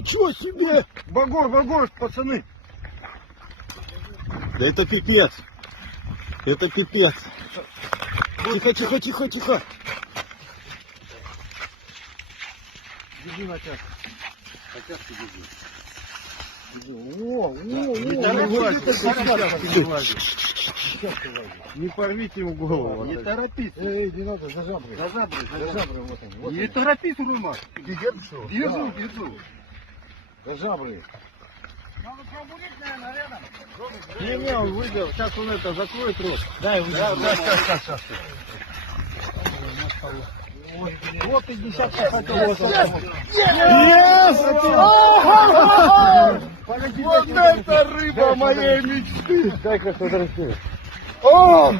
Ничего себе! Багор, пацаны! Да это пипец! Это пипец! Тихо! Держи на тяг. На тяжку держи. Не порвите ему голову. Не торопись. Эй, не надо, за жабры. За жабры. Вот он. Не торопись, Рома. Держу. За жабры. Не, он выиграл. Сейчас он это закроет рот. Дай, Сейчас. Вот и десятка хотел. Вот это рыба моей мечты! Дай-ка фотографию. О!